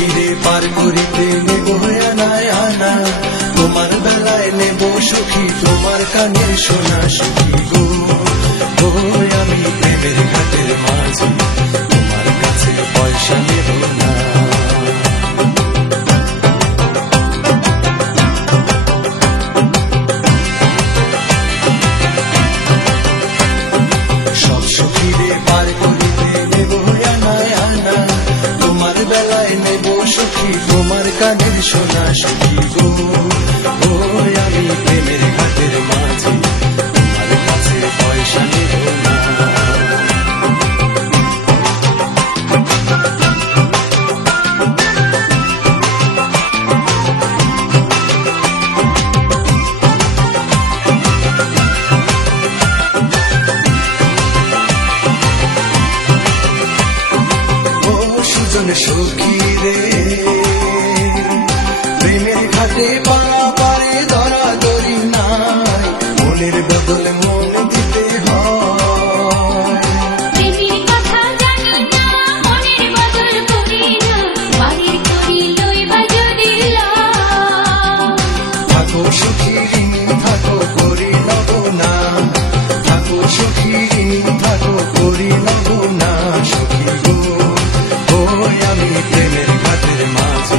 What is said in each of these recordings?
সখীরে পার করিতে নেব আনায় আনা, তোমার বেলায় নেব সখী তোমার কানের সোনা। সখী গো আমি প্রেমের ঘাটের মাঝি, তোমার কাছে পয়সা নেব না। সব সখীরে পার করিতে নেব আনায় আনা, তোমার বেলায় নেব সখী তোমার কানের সোনা। সখী গো আমি প্রেমের ঘাটের মাঝি, তোমার কাছে পয়সা নেব না। সখী রে প্রেমের ঘাটে পারে ধরা ধরি নাই, মনের বদল মন দিতে হয়। প্রেমের কথা জানি না, মনের বদল করি না, বাড়ির করি লইবা যদি থাকো সখী থাকো করি নব না, থাকো সখী থাকো করি নব না। সখী গো আমি প্রেমের ঘাটের মাঝি,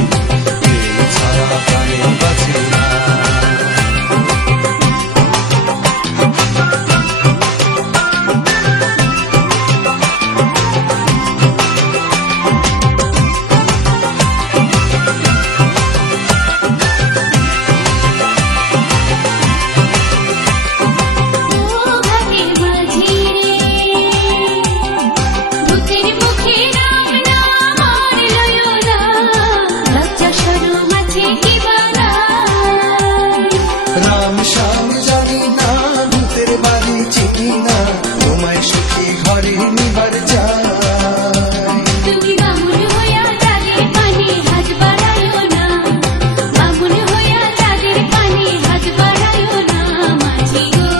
প্রেম ছাড়া প্রাণে বাঁচি না। রাম শ্যাম জানি না, ভূতের বাড়ি চিনি না, তোমায় সখী ঘরে নিবার যায়। তুমি বামুন হইয়া তাদের কানে হাত বাড়াইও না, বামুন হইয়া তাদের কানে হাত বাড়াইও না। মাঝি গো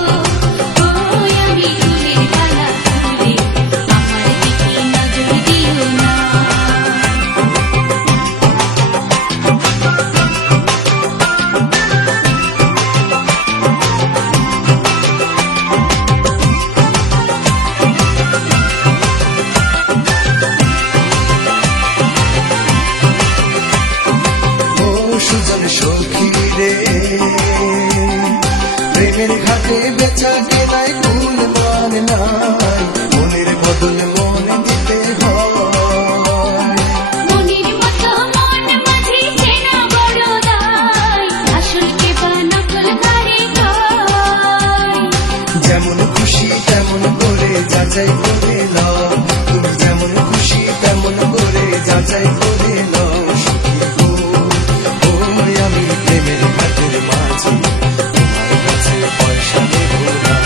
আমি ফুলের ডালা খুলে, আমার দিকে নজর দিও না। সুজন সখী রে প্রেমের ঘাটে বেচা কেনায় কুল মান নাই, মনের বদল মন দিতে হয়। মনের মতো মন মাঝি চেনা বড় দায়, আসল কে বা নকল কারে কয়। যেমন খুশি তেমন করে যাচাই করে লও, তুমি যেমন খুশি তেমন করে যাচাই করে লও। আমি প্রেমের ঘাটের মাঝি, তোমার কাছে পয়সা নেব না।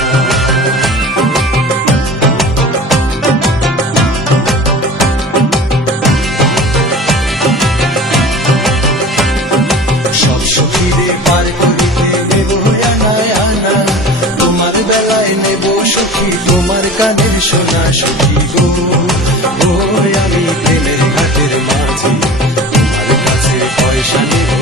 সব সখীরে পার করিতে নেব আনায় আনা, তোমার বেলায় নেব সখী তোমার কানের সোনা। সখী গো আমি প্রেমের ঘাটের মাঝি, তোমার কাছে পয়সা নেব